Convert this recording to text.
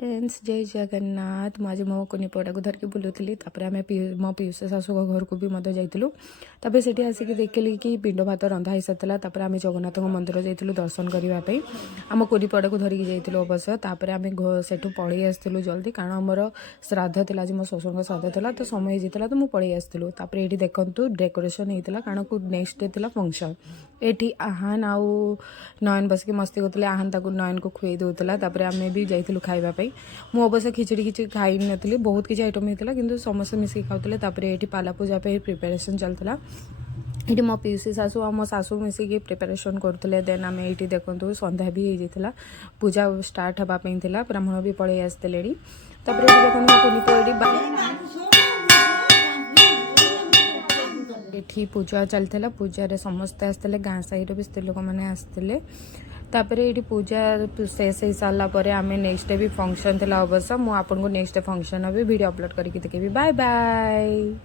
Friends जय जगन्नाथ मुझे मो कुनिपड़ा को धरिकी बुलूली आम मो पीयूष शाशु घर को भी जाइलु से आसिक देखिली कि पिंड भात रंधा हो सारा आम जगन्नाथ मंदिर जाइलु दर्शन करने आम कुनिपड़ा को धरिकी जाइलु अवश्य आम से पलि आसलु जल्दी कारण आमर श्राद्ध थी आज मो शशुर श्राद्ध था तो समय होता तो मुझे पलि आसलु ये देखूँ डेकोरेशन होता कारण को नेक्स्ट डे फंक्शन ये आहान आउ नयन बसिक मस्ती करते आहान ताक नयन को खुई दूसरा आम भी जाइलु खाइबा मु अवश्य खिचड़ी किसी खाई नी बहुत किसी आइटम होता कि समस्त मिसिक खाऊले ये पाला पूजा प्रिपेरेसन चलता ये मो पीसी शाशु और मो शाशु मिसिक प्रिपेरेसन करते देन आम ये देखूँ संध्या भी होता पूजा स्टार्ट हाँपाई ब्राह्मण भी पलि आसते देखो पूजा चलता पूजा समस्ते आसते गाँ साइड भी स्त्री लोक मैंने आसते ये पूजा शेष हो सारापर आम नेक्स्ट डे भी फंक्शन थी अवश्य मुझे नेक्स्ट डे फंक्शन भी वीडियो अपलोड करके देखेबी बाय बाय।